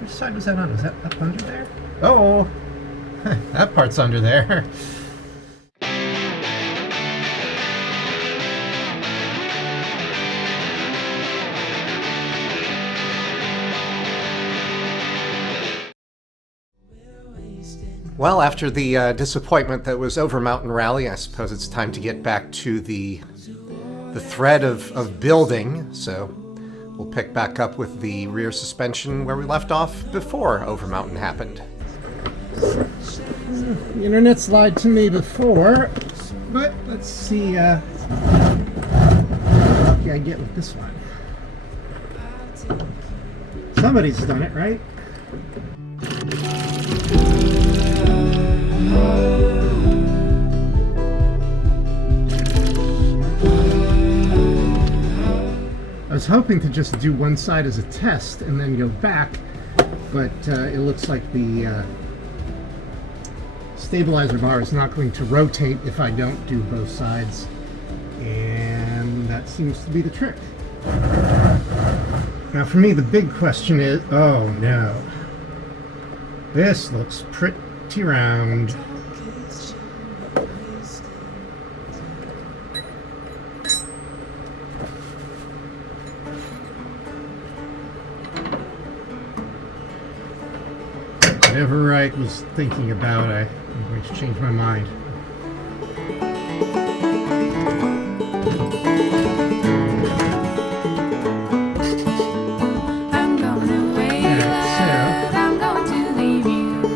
Which side was that on? Was that up under there? Oh! That part's under there. Well, after the disappointment that was Over Mountain Rally, I suppose it's time to get back to the thread of building. So we'll pick back up with the rear suspension where we left off before Over Mountain happened. The internet's lied to me before, but let's see how lucky I get with this one. Somebody's done it, right? I was hoping to just do one side as a test and then go back, but it looks like the stabilizer bar is not going to rotate if I don't do both sides, and that seems to be the trick. Now for me the big question is, oh no, this looks pretty round. Whatever I was thinking about, I'm going to change my mind. I'm going away, but I'm going to leave you.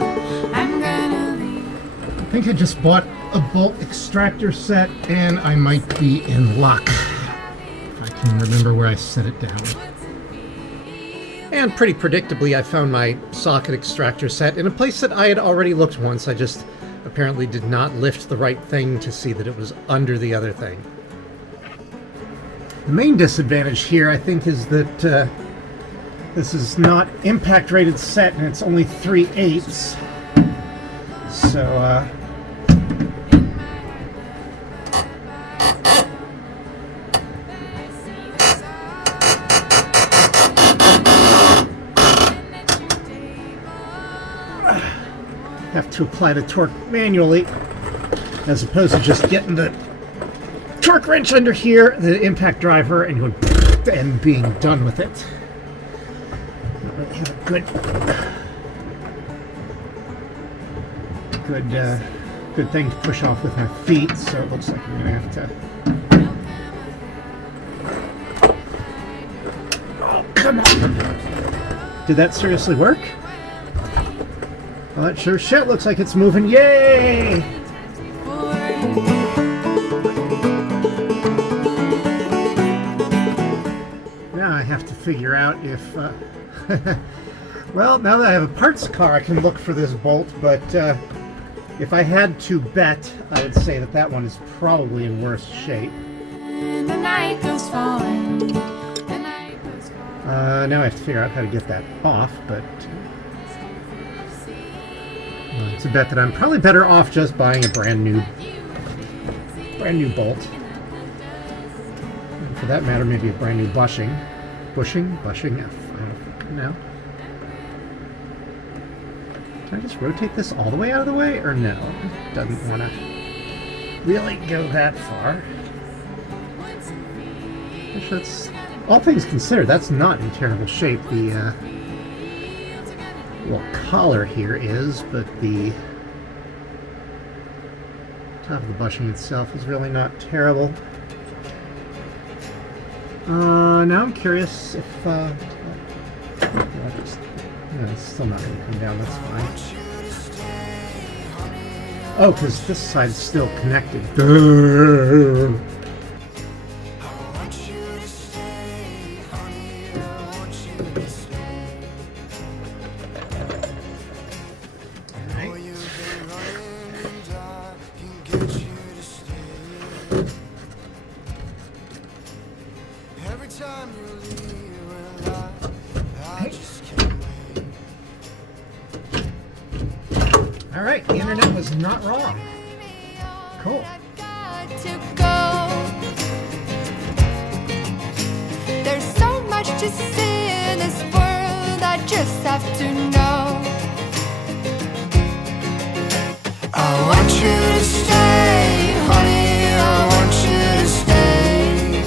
I'm gonna leave. I think I just bought a bolt extractor set, and I might be in luck. If I can remember where I set it down. And pretty predictably, I found my socket extractor set in a place that I had already looked once. I just apparently did not lift the right thing to see that it was under the other thing. The main disadvantage here, I think, is that this is not impact rated set and it's only 3/8. So, have to apply the torque manually as opposed to just getting the torque wrench under here, the impact driver, and going and being done with it. Not really have a good thing to push off with my feet, so it looks like I'm gonna have to. Oh, come on! Did that seriously work? Well, that sure shit looks like it's moving. Yay! Now I have to figure out if... well, now that I have a parts car, I can look for this bolt, but if I had to bet, I would say that one is probably in worse shape. The night goes falling. The night goes falling. Now I have to figure out how to get that off, but... it's a bet that I'm probably better off just buying a brand new bolt. And for that matter, maybe a brand new bushing. Bushing? I don't know. Can I just rotate this all the way out of the way, or no? It doesn't want to really go that far. Which that's, all things considered, that's not in terrible shape. The well, collar here is, but the top of the bushing itself is really not terrible. Now I'm curious if no, it's still not going to come down. That's fine. Oh, because this side's still connected. Alright, the internet was not wrong. Cool. There's so much to see in this world, I just just have to know. I want you to stay, honey, I want you to stay.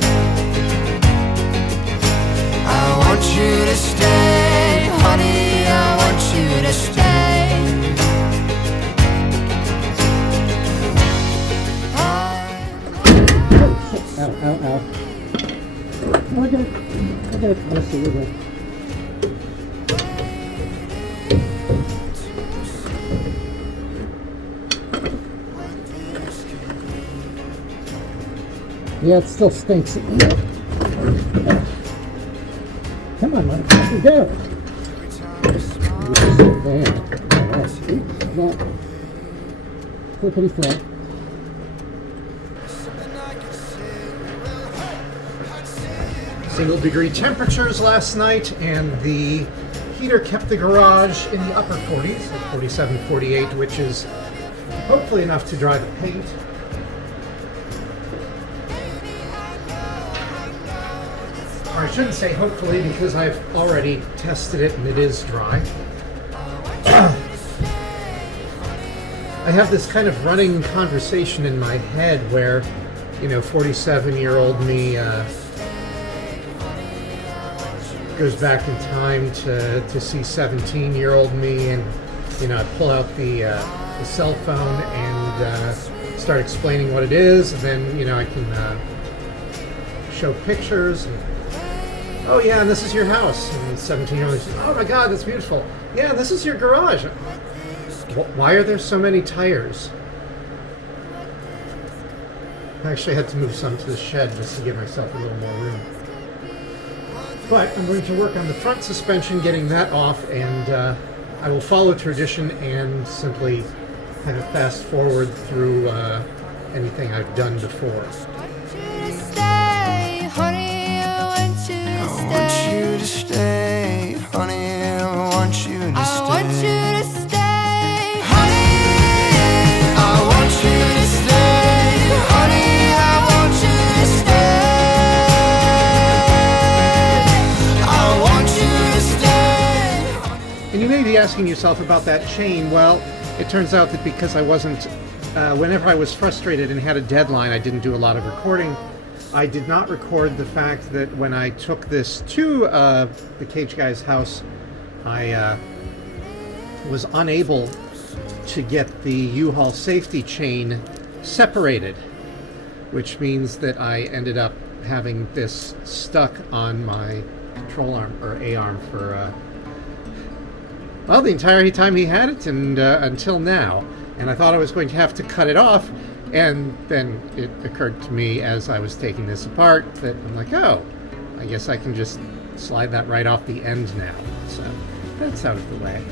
I want you to stay, honey, I want you to stay. Ow, ow, ow. Oh, I got it. Let's see, we're good. Yeah, it still stinks. Come on, motherfucker, go! There. Alright. Oops, flat. Flippity flat. Single degree temperatures last night, and the heater kept the garage in the upper 40s, at 47, 48, which is hopefully enough to dry the paint. Or I shouldn't say hopefully, because I've already tested it and it is dry. I have this kind of running conversation in my head where, 47-year-old me goes back in time to see 17-year-old me, and I pull out the cell phone and start explaining what it is, and then I can show pictures. And, oh yeah, and this is your house. And 17-year-old says, oh my God, that's beautiful. Yeah, this is your garage. Why are there so many tires? I actually had to move some to the shed just to give myself a little more room. But I'm going to work on the front suspension, getting that off, and I will follow tradition and simply kind of fast forward through anything I've done before. Stay, honey, I want you to stay. I want you to stay, honey, I want you to stay. I want you to stay, honey. I want you to stay, honey, I want you to stay. I want you to stay. And you may be asking yourself about that chain. Well, it turns out that because I wasn't, whenever I was frustrated and had a deadline, I didn't do a lot of recording. I did not record the fact that when I took this to the Cage Guy's house, I was unable to get the U-Haul safety chain separated, which means that I ended up having this stuck on my control arm, or A-arm, for well, the entire time he had it, and until now. And I thought I was going to have to cut it off, and then it occurred to me as I was taking this apart that I'm like, oh, I guess I can just slide that right off the end now. So that's out of the way.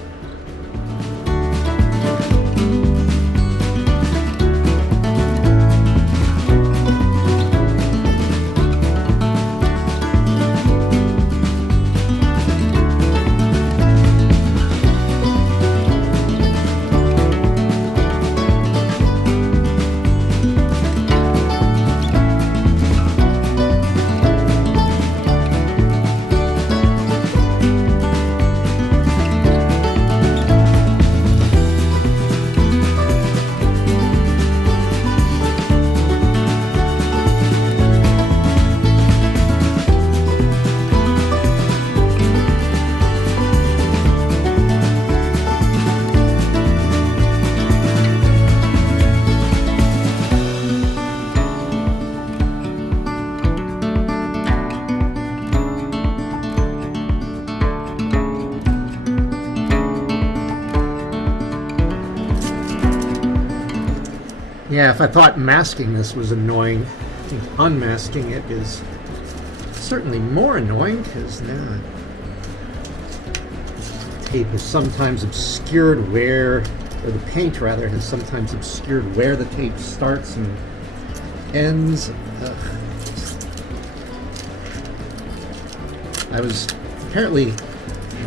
Yeah, if I thought masking this was annoying, I think unmasking it is certainly more annoying, because now the tape has sometimes obscured where, or the paint rather, has sometimes obscured where the tape starts and ends. I was apparently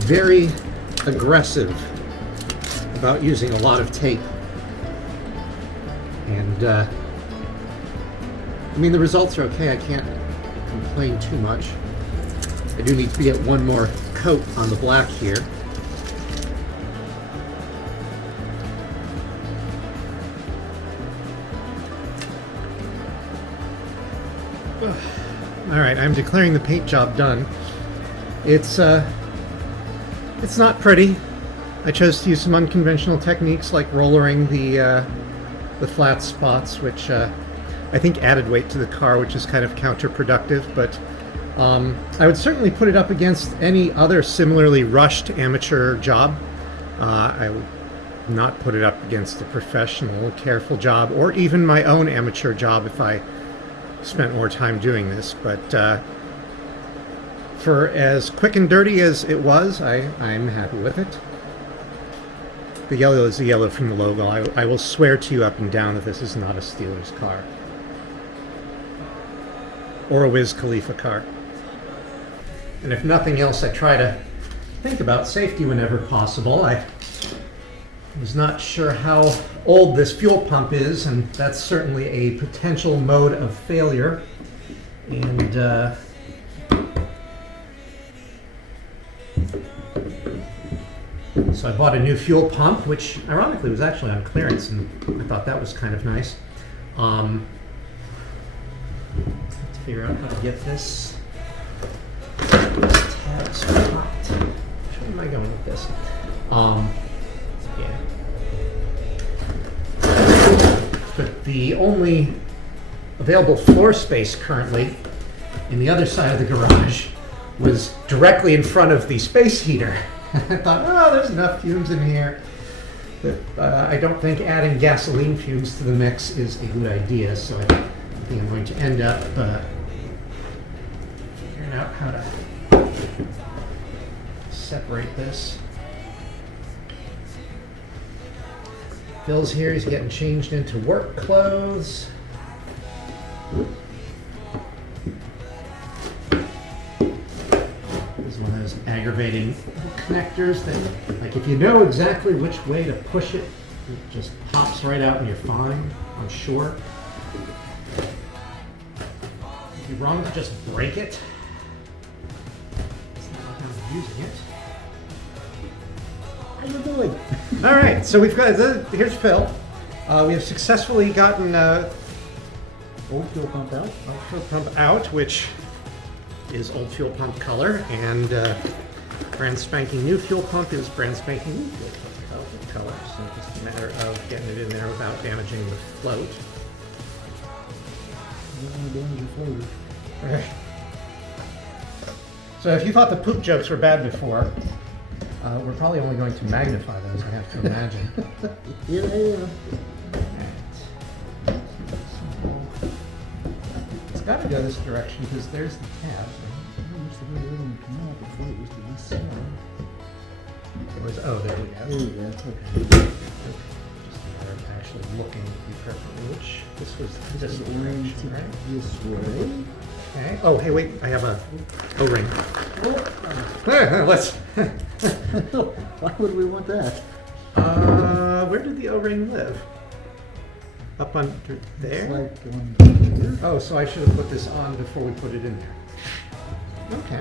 very aggressive about using a lot of tape. And, I mean, the results are okay. I can't complain too much. I do need to get one more coat on the black here. All right, I'm declaring the paint job done. It's not pretty. I chose to use some unconventional techniques like rollering the flat spots, which I think added weight to the car, which is kind of counterproductive. But I would certainly put it up against any other similarly rushed amateur job. I would not put it up against a professional, careful job, or even my own amateur job if I spent more time doing this. But for as quick and dirty as it was, I'm happy with it. The yellow is the yellow from the logo. I will swear to you up and down that this is not a Steelers car. Or a Wiz Khalifa car. And if nothing else, I try to think about safety whenever possible. I was not sure how old this fuel pump is, and that's certainly a potential mode of failure. And so I bought a new fuel pump, which ironically was actually on clearance, and I thought that was kind of nice. Have to figure out how to get this tab spot. Where am I going with this? Yeah. But the only available floor space currently in the other side of the garage was directly in front of the space heater. I thought, oh, there's enough fumes in here. But I don't think adding gasoline fumes to the mix is a good idea, so I think I'm going to end up figuring out how to separate this. Bill's here, he's getting changed into work clothes. This is one of those aggravating connectors that, like, if you know exactly which way to push it, it just pops right out and you're fine, I'm sure. It'd be wrong to just break it. That's not like I'm using it. How you doing? All right, so we've got, here's Phil. We have successfully gotten Old fuel pump out. old fuel pump out, which is old fuel pump color, and brand spanking new fuel pump is brand spanking new fuel pump color. So it's just a matter of getting it in there without damaging the float. So if you thought the poop jokes were bad before, we're probably only going to magnify those, I have to imagine. Yeah. It's got to go this direction because there's the tab. It was, oh, there we go. There you go. Okay. Just a matter of actually looking to be perfectly, which this was this direction, right? This way. Okay. Oh, hey, wait, I have a O-ring. Let's. Why would we want that? Where did the O-ring live? Up under there? It's like on here. Oh, so I should have put this on before we put it in there. Okay.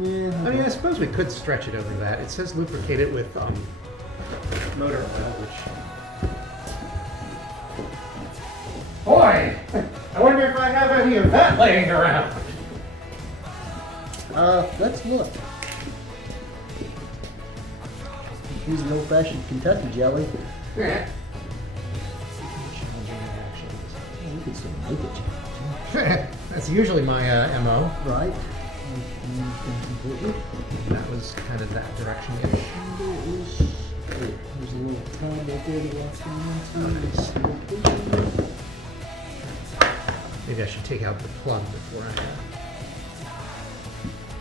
Yeah. I mean, I suppose we could stretch it over that. It says lubricate it with motor oil, which... Boy! I wonder if I have any of that laying around. Let's look. Use an old-fashioned Kentucky jelly. Yeah. We could still make it. That's usually my MO. Right. Completely. That was kind of that direction-ish. There's a little tab right there that locks Oh, nice. down. Maybe I should take out the plug before I...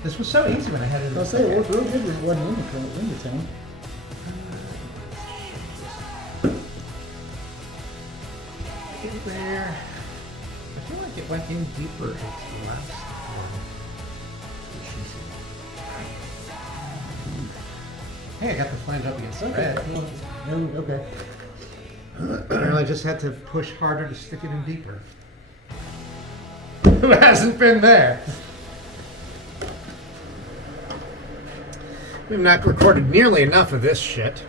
This was so easy when I had it in the I'll say it worked real good when it wasn't in the town. Get there. I feel like it went in deeper into the last one. Hey, I got the flange up against the red. Okay. Apparently I just had to push harder to stick it in deeper. Who hasn't been there? We've not recorded nearly enough of this shit.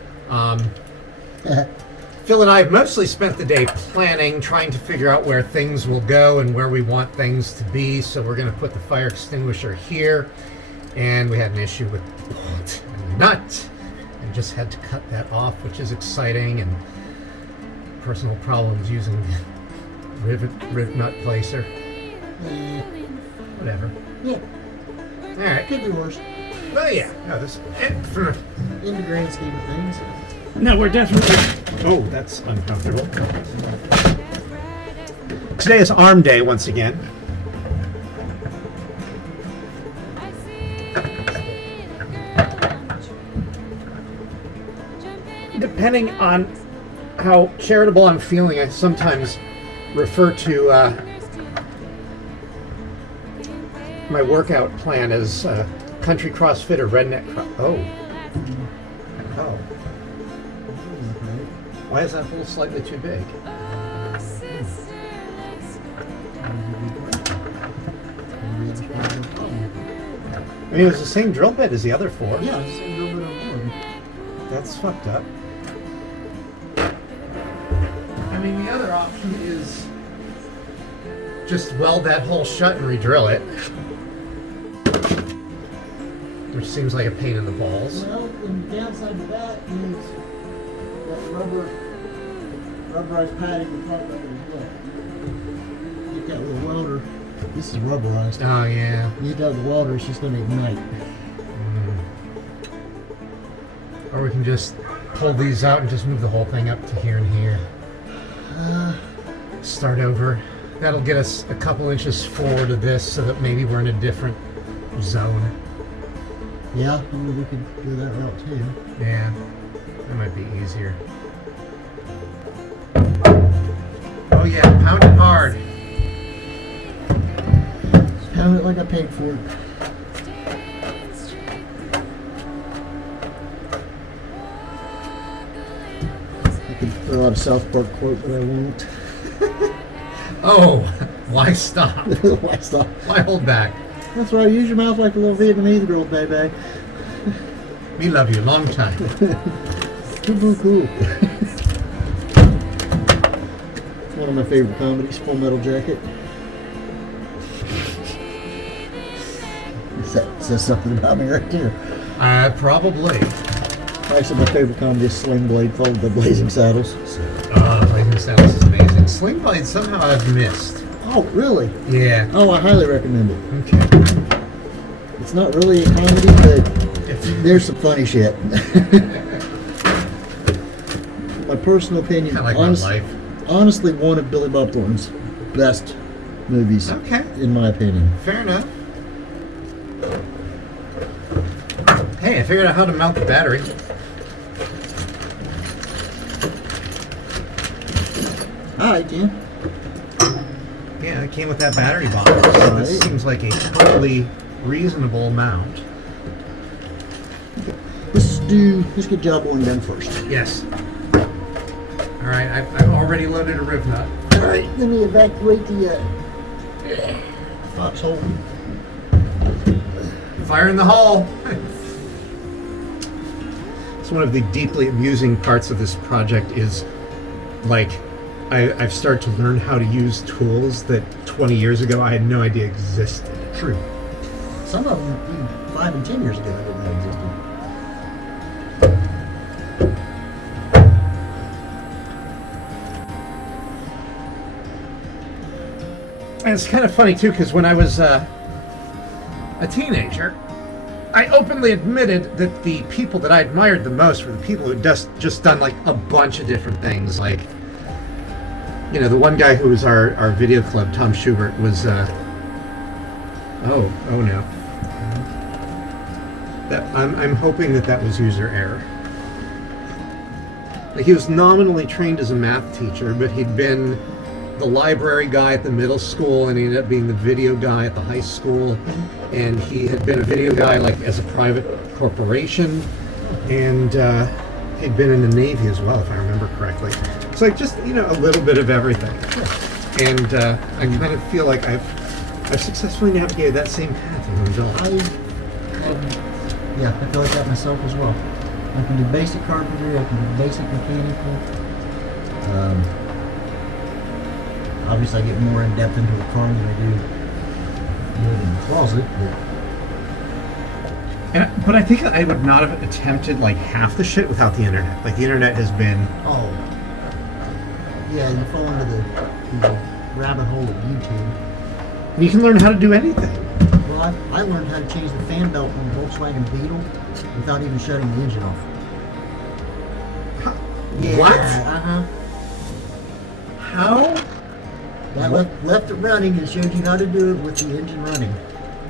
Phil and I have mostly spent the day planning, trying to figure out where things will go and where we want things to be. So we're going to put the fire extinguisher here. And we had an issue with the bolt and the nut. And just had to cut that off, which is exciting. And personal problems using rivet nut placer. Whatever. Yeah, All right. could be worse. Well, yeah. No, this. In the grand scheme of things. No, we're definitely. Oh, that's uncomfortable. Today is arm day once again. Depending on how charitable I'm feeling, I sometimes refer to my workout plan as country CrossFit or redneck. Oh. Why is that hole slightly too big? I mean, it was the same drill bit as the other four. Yeah, just a little bit of wood. That's fucked up. I mean, the other option is just weld that hole shut and re-drill it. Which seems like a pain in the balls. Well, and the downside to that is that rubberized padding we talked about as well. Get that with a welder. This is rubberized. Oh, yeah. You get that with a welder, it's just going to ignite. Or we can just pull these out and just move the whole thing up to here and here. Start over. That'll get us a couple inches forward of this so that maybe we're in a different zone. Yeah, I mean, we could do that route too. Yeah, that might be easier. Oh yeah, pound it hard. Pound it like I paid for it. I could throw out a South Park quote, but I won't. Oh, why stop? Why stop? Why hold back? That's right, use your mouth like a little Vietnamese girl, baby. We love you, long time. Cool. One of my favorite comedies, Full Metal Jacket. That says something about me right there. Probably. Actually, my favorite comedy is Sling Blade, followed by Blazing Saddles. Blazing Saddles is amazing. Sling Blade somehow I've missed. Oh, really? Yeah. Oh, I highly recommend it. Okay. It's not really a comedy, but there's some funny shit. My personal opinion, Kind of like my life. honestly, one of Billy Bob Thornton's best movies, Okay. in my opinion. Fair enough. Hey, I figured out how to mount the battery. Hi, Tim. Yeah, it came with that battery box. So this Right. seems like a totally reasonable amount. Let's get job one done first. Yes. All right, I've already loaded a riv nut. All right, let me evacuate the foxhole. Fire in the hole. It's one of the deeply amusing parts of this project is, like, I've started to learn how to use tools that 20 years ago I had no idea existed. True. Some of them, even 5 and 10 years ago, I didn't know existed. And it's kind of funny too, because when I was a teenager, I openly admitted that the people that I admired the most were the people who just done like a bunch of different things. Like, you know, the one guy who was our video club, Tom Schubert, was oh no. I'm hoping that was user error. Like, he was nominally trained as a math teacher, but he'd been the library guy at the middle school, and he ended up being the video guy at the high school. And he had been a video guy like as a private corporation, and he'd been in the Navy as well, if I remember correctly. It's like just, you know, a little bit of everything. And I kind of feel like I've successfully navigated that same path in an adult. Yeah, I feel like that myself as well. I can do basic carpentry, I can do basic mechanical. Um, Obviously, I get more in depth into the car than I do in the closet. But I think I would not have attempted like half the shit without the internet. Like the internet has been. Oh, yeah, you fall into the rabbit hole of YouTube. You can learn how to do anything. Well, I learned how to change the fan belt on the Volkswagen Beetle without even shutting the engine off. Yeah, What? Uh-huh. How? That left it running and showed you how to do it with the engine running.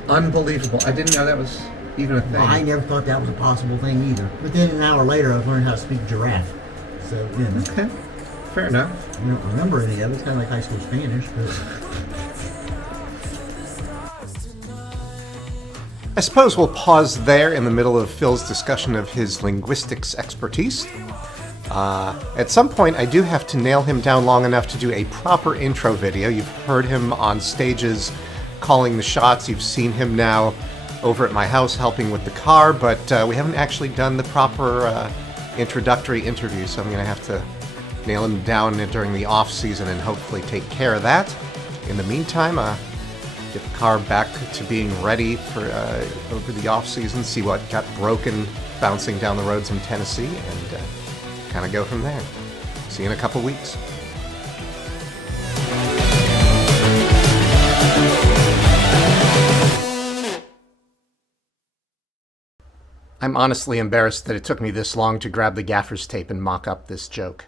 Unbelievable. I didn't know that was even a thing. Well, I never thought that was a possible thing either. But then an hour later, I was learning how to speak giraffe. So, you know. Okay. Fair enough. I don't remember any of it. It's kind of like high school Spanish, but... I suppose we'll pause there in the middle of Phil's discussion of his linguistics expertise. At some point, I do have to nail him down long enough to do a proper intro video. You've heard him on stages calling the shots. You've seen him now over at my house helping with the car, but we haven't actually done the proper introductory interview, so I'm going to have to nail him down during the off season and hopefully take care of that. In the meantime, get the car back to being ready for over the off season, see what got broken bouncing down the roads in Tennessee, and kind of go from there. See you in a couple weeks. I'm honestly embarrassed that it took me this long to grab the gaffer's tape and mock up this joke.